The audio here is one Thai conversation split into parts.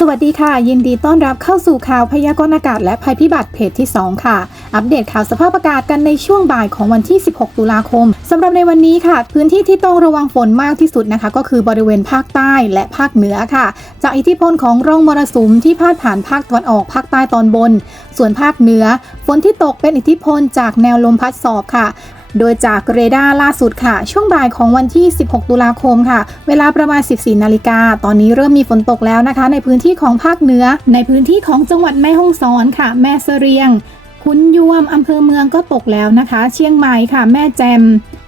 สวัสดีค่ะ ยินดีต้อนรับเข้าสู่ข่าวพยากรณ์อากาศและภัยพิบัติเพจที่ 2 ค่ะ อัปเดตข่าวสภาพอากาศกันในช่วงบ่ายของวันที่ 16 ตุลาคมสำหรับในวันนี้ค่ะ พื้นที่ที่ต้องระวังฝนมากที่สุดนะคะ ก็คือบริเวณภาคใต้และภาคเหนือค่ะ จากอิทธิพลของร่องมรสุมที่พาดผ่านภาคตะวันออกภาคใต้ตอนบน ส่วนภาคเหนือ ฝนที่ตกเป็นอิทธิพลจากแนวลมพัดสอบค่ะ โดยจากเรดาร์ล่าสุดค่ะ ช่วงบ่ายของวันที่ 16 ตุลาคมค่ะ เวลาประมาณ 14 นาฬิกา ตอนนี้เริ่มมีฝนตกแล้วนะคะ ในพื้นที่ของภาคเหนือ ในพื้นที่ของจังหวัดแม่ฮ่องสอนค่ะ แม่เสรียง คุนยวมอำเภอเมืองก็ตกแล้วนะคะ เชียงใหม่ค่ะ แม่แจม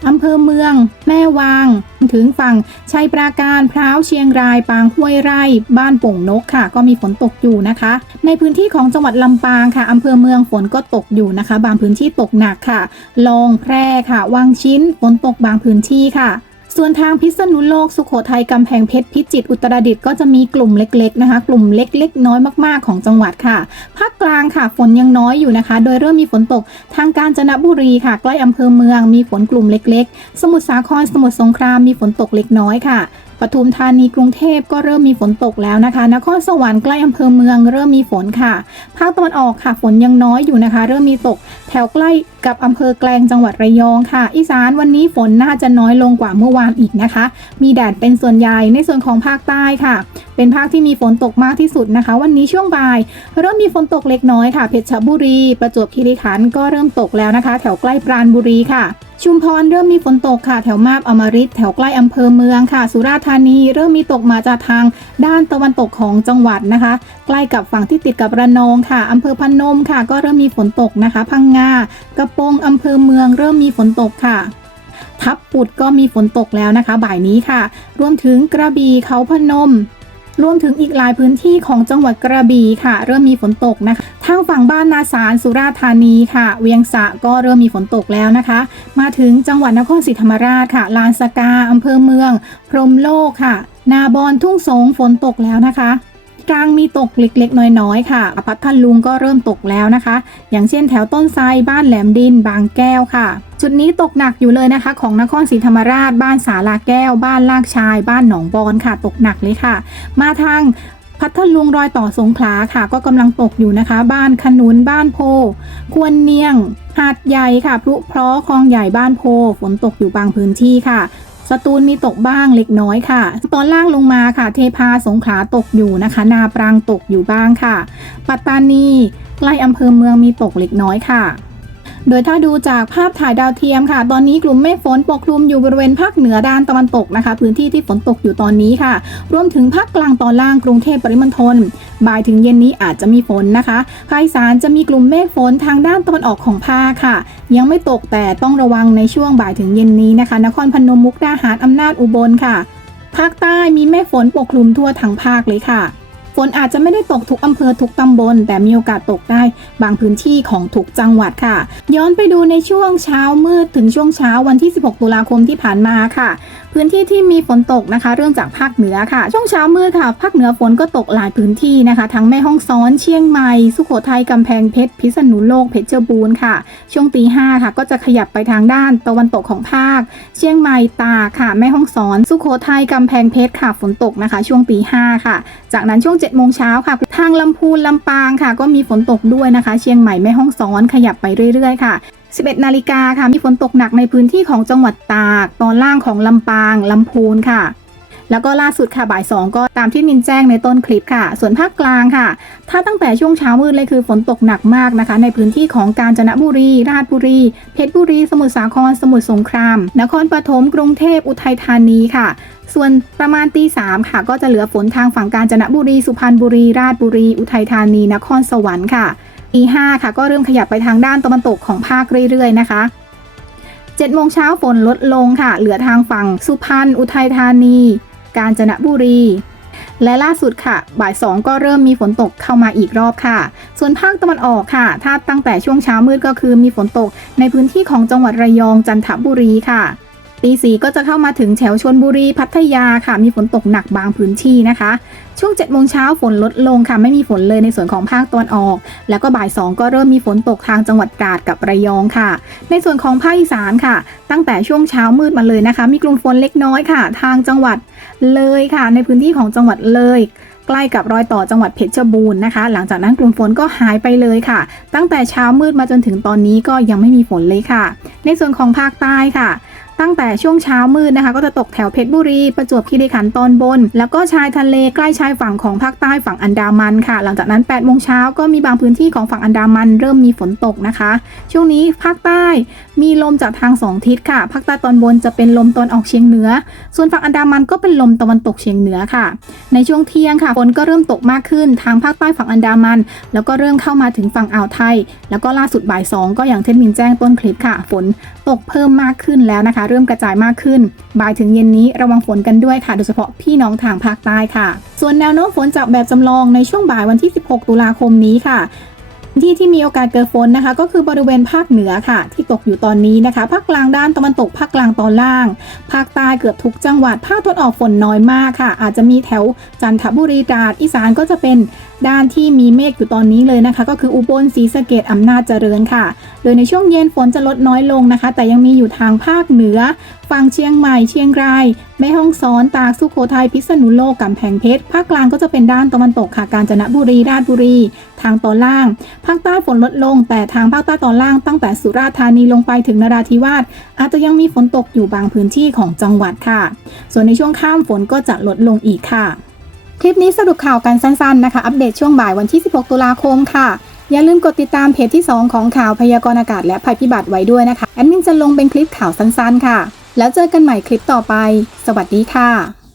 อำเภอเมือง แม่วาง ถึงฝั่งชัยปราการพร้าวเชียงราย ปางห้วยไร่ บ้านป่งนกค่ะ ก็มีฝนตกอยู่นะคะ ในพื้นที่ของจังหวัดลำปางค่ะอำเภอเมืองฝนก็ตกอยู่นะคะ บางพื้นที่ตกหนักค่ะ ลองแพร่ค่ะ วังชิ้นฝนตกบางพื้นที่ค่ะ ส่วนทางพิษณุโลกสุโขทัยกำแพงเพชรพิจิตรอุตรดิตถ์ก็จะมีกลุ่มเล็กๆนะคะ กลุ่มเล็กๆ น้อยมากๆของจังหวัดค่ะภาคกลางค่ะฝนยังน้อยอยู่นะคะ โดยเริ่มมีฝนตกทางกาญจนบุรีค่ะ ใกล้อำเภอเมืองมีฝนกลุ่มเล็ก ๆ สมุทรสาครสมุทรสงครามมีฝนตกเล็กน้อยค่ะ ปทุมธานีกรุงเทพก็เริ่มมีฝนตกแล้วนะคะ นครสวรรค์ใกล้อำเภอเมืองเริ่มมีฝนค่ะ ภาคตะวันออกค่ะฝนยังน้อยอยู่นะคะ เริ่มมีตกแถวใกล้กับอำเภอแกลงจังหวัดระยองค่ะ อีสานวันนี้ฝนน่าจะน้อยลงกว่าเมื่อวานอีกนะคะ มีแดดเป็นส่วนใหญ่ในส่วนของภาคใต้ค่ะ เป็นภาคที่มีฝนตกมากที่สุดนะคะ วันนี้ช่วงบ่าย เริ่มมีฝนตกเล็กน้อยค่ะ เพชรบุรี ประจวบคีรีขันธ์ก็เริ่มตกแล้วนะคะ แถวใกล้ปราณบุรีค่ะ ชุมพรเริ่มมีฝนตกค่ะแถวมาบอมฤตแถวใกล้อำเภอเมืองค่ะ สุราษฎร์ธานีเริ่มมีตกมาจากทางด้านตะวันตกของจังหวัดนะคะ ใกล้กับฝั่งที่ติดกับระนองค่ะอำเภอพนมค่ะ ก็เริ่มมีฝนตกนะคะ พังงากระโปรงอำเภอเมืองเริ่มมีฝนตกค่ะทับปุดก็มีฝนตกแล้วนะคะ บ่ายนี้ค่ะ รวมถึงกระบี่เขาพนม รวมถึงอีกหลายพื้นที่ของจังหวัดกระบี่ค่ะ เริ่มมีฝนตกนะคะ ทางฝั่งบ้านนาสารสุราษฎร์ธานีค่ะ เวียงสะก็เริ่มมีฝนตกแล้วนะคะ มาถึงจังหวัดนครศรีธรรมราชค่ะ ลานสกาอำเภอเมือง พรมโลกค่ะ นาบอนทุ่งสงฝนตกแล้วนะคะกลางมีตกเล็กๆ น้อยๆ ค่ะพัทลุงก็เริ่มตกแล้วนะคะ อย่างเช่นแถวต้นไทรบ้านแหลมดิน บางแก้วค่ะ จุดนี้ตกหนักอยู่เลยนะคะ ของนครศรีธรรมราช บ้านสาลาแก้ว บ้านลากชาย บ้านหนองบอนค่ะ ตกหนักเลยค่ะ มาทาง พัทลุงรอยต่อสงขลาค่ะ ก็กำลังตกอยู่นะคะ บ้านขนุนบ้านโพ ควรเนียง หาดใหญ่ค่ะพลุเพราะคลองใหญ่บ้านโพ ฝนตกอยู่บางพื้นที่ค่ะสตูลมีตกบ้างเล็กน้อยค่ะ ตอนล่างลงมาค่ะ เทพาสงขลาตกอยู่นะคะ นาปรางตกอยู่บ้างค่ะ ปัตตานีใกล้อำเภอเมืองมีตกเล็กน้อยค่ะ โดยถ้าดูจากภาพถ่ายดาวเทียมค่ะ ตอนนี้กลุ่มเมฆฝนปกคลุมอยู่บริเวณภาคเหนือด้านตะวันตกนะคะ พื้นที่ที่ฝนตกอยู่ตอนนี้ค่ะ รวมถึงภาคกลางตอนล่างกรุงเทพปริมณฑลบ่ายถึงเย็นนี้อาจจะมีฝนนะคะภาคอีสานจะมีกลุ่มเมฆฝนทางด้านตะวันออกของภาคค่ะ ยังไม่ตกแต่ต้องระวังในช่วงบ่ายถึงเย็นนี้นะคะ นครพนมมุกดาหารอำนาจอุบลค่ะ ภาคใต้มีเมฆฝนปกคลุมทั่วทั้งภาคเลยค่ะ ฝนอาจจะไม่ได้ตกทุกอำเภอทุกตำบล แต่มีโอกาสตกได้บางพื้นที่ของทุกจังหวัดค่ะ ย้อนไปดูในช่วงเช้ามืดถึงช่วงเช้าวันที่ 16 ตุลาคมที่ผ่านมาค่ะ พื้นที่ที่มีฝนตกนะคะ เริ่มจากภาคเหนือค่ะ ช่วงเช้ามืดค่ะ ภาคเหนือฝนก็ตกหลายพื้นที่นะคะ ทั้งแม่ฮ่องสอนเชียงใหม่สุโขทัยกำแพงเพชรพิษณุโลกเพชรบูรณ์ค่ะ ช่วงตีห้าค่ะ ก็จะขยับไปทางด้านตะวันตกของภาค เชียงใหม่ตาค่ะ แม่ฮ่องสอน สุโขทัยกำแพงเพชรค่ะฝนตกนะคะ ช่วงตีห้าค่ะ จากนั้นช่วง7จ็ดโมงเช้าค่ะ ทางลำพูนลำปางค่ะ ก็มีฝนตกด้วยนะคะ เชียงใหม่แม่ฮ่องสอนขยับไปเรื่อยๆค่ะ 11 นาฬิกาค่ะ มีฝนตกหนักในพื้นที่ของจังหวัดตาก ตอนล่างของลำปางลำพูนค่ะแล้วก็ล่าสุดค่ะบ่าย 2 ก็ตามที่มินแจ้งในต้นคลิปค่ะ ส่วนภาคกลางค่ะ ถ้าตั้งแต่ช่วงเช้ามืดเลยคือฝนตกหนักมากนะคะ ในพื้นที่ของกาญจนบุรี ราชบุรี เพชรบุรี สมุทรสาคร สมุทรสงคราม นครปฐม กรุงเทพ อุทัยธานีค่ะ ส่วนประมาณตีสามค่ะ ก็จะเหลือฝนทางฝั่งกาญจนบุรี สุพรรณบุรี ราชบุรี อุทัยธานี นครสวรรค์ค่ะตีห้าค่ะ ก็เริ่มขยับไปทางด้านตะวันตกของภาคเรื่อยๆ นะคะ7โมงเช้าฝนลดลงค่ะ เหลือทางฝั่งสุพรรณ อุทัยธานี กาญจนบุรีและล่าสุดค่ะ บ่าย 2 ก็เริ่มมีฝนตกเข้ามาอีกรอบค่ะ ส่วนภาคตะวันออกค่ะ ถ้าตั้งแต่ช่วงเช้ามืดก็คือมีฝนตกในพื้นที่ของจังหวัดระยองจันทบุรีค่ะ ตีสีก็จะเข้ามาถึงแถวชนบุรีพัทยาค่ะ มีฝนตกหนักบางพื้นที่นะคะ ช่วง7โมงเช้าฝนลดลงค่ะไม่มีฝนเลยในส่วนของภาคตะวันออก แล้วก็บ่าย 2 ก็เริ่มมีฝนตกทางจังหวัดตราดกับระยองค่ะ ในส่วนของภาคอีสานค่ะ ตั้งแต่ช่วงเช้ามืดมาเลยนะคะ มีกลุ่มฝนเล็กน้อยค่ะ ทางจังหวัดเลยค่ะ ในพื้นที่ของจังหวัดเลยใกล้กับรอยต่อจังหวัดเพชรบูรณ์นะคะ หลังจากนั้นกลุ่มฝนก็หายไปเลยค่ะ ตั้งแต่เช้ามืดมาจนถึงตอนนี้ก็ยังไม่มีฝนเลยค่ะ ในส่วนของภาคใต้ค่ะ ตั้งแต่ช่วงเช้ามืดนะคะ ก็จะตกแถวเพชรบุรี ประจวบคีรีขันธ์ตอนบน แล้วก็ชายทะเลใกล้ชายฝั่งของภาคใต้ฝั่งอันดามันค่ะ หลังจากนั้น8โมงเช้าก็มีบางพื้นที่ของฝั่งอันดามัน เริ่มมีฝนตกนะคะ ช่วงนี้ภาคใต้มีลมจากทางสองทิศค่ะภาคใต้ตอนบนจะเป็นลมตอนออกเฉียงเหนือ ส่วนฝั่งอันดามันก็เป็นลมตะวันตกเฉียงเหนือค่ะ ในช่วงเที่ยงค่ะฝนก็เริ่มตกมากขึ้นทางภาคใต้ฝั่งอันดามัน แล้วก็เริ่มเข้ามาถึงฝั่งอ่าวไทย แล้วก็ล่าสุดบ่ายสองก็อย่างเทนมินแจ้งต้นคลิปค่ะ ฝนตกเพิ่มมากขึ้นแล้วนะคะเริ่มกระจายมากขึ้น บ่ายถึงเย็นนี้ระวังฝนกันด้วยค่ะ โดยเฉพาะพี่น้องทางภาคใต้ค่ะ ส่วนแนวโน้มฝนจากแบบจำลองในช่วงบ่ายวันที่ 16 ตุลาคมนี้ค่ะที่ที่มีโอกาสเกิดฝนนะคะ ก็คือบริเวณภาคเหนือค่ะ ที่ตกอยู่ตอนนี้นะคะภาคกลางด้านตะวันตกภาคกลางตอนล่าง ภาคใต้เกือบทุกจังหวัดภาคตะวันออกฝนน้อยมากค่ะ อาจจะมีแถวจันทบุรีตราดอีสานก็จะเป็นด้านที่มีเมฆอยู่ตอนนี้เลยนะคะ ก็คืออุบลศรีสะเกดอำนาจเจริญค่ะ ดยในช่วงเย็นฝนจะลดน้อยลงนะคะ แต่ยังมีอยู่ทางภาคเหนือ ฝั่งเชียงใหม่ เชียงราย แม่ฮ่องสอน ตาก สุโขทัย พิษณุโลก กำแพงเพชร ภาคกลางก็จะเป็นด้านตะวันตกค่ะ กาญจนบุรี ราชบุรี ทางตอนล่าง ภาคใต้ฝนลดลง แต่ทางภาคใต้ตอนล่างตั้งแต่สุราษฎร์ธานีลงไปถึงนราธิวาส อาจจะยังมีฝนตกอยู่บางพื้นที่ของจังหวัดค่ะ ส่วนในช่วงข้ามฝนก็จะลดลงอีกค่ะ คลิปนี้สรุปข่าวกันสั้นๆนะคะ อัปเดตช่วงบ่ายวันที่ 16 ตุลาคมค่ะ อย่าลืมกดติดตามเพจที่ 2 ของข่าวพยากรณ์อากาศและภัยพิบัติไว้ด้วยนะคะ แอดมินจะลงเป็นคลิปข่าวสั้นๆ ค่ะ แล้วเจอกันใหม่คลิปต่อไป สวัสดีค่ะ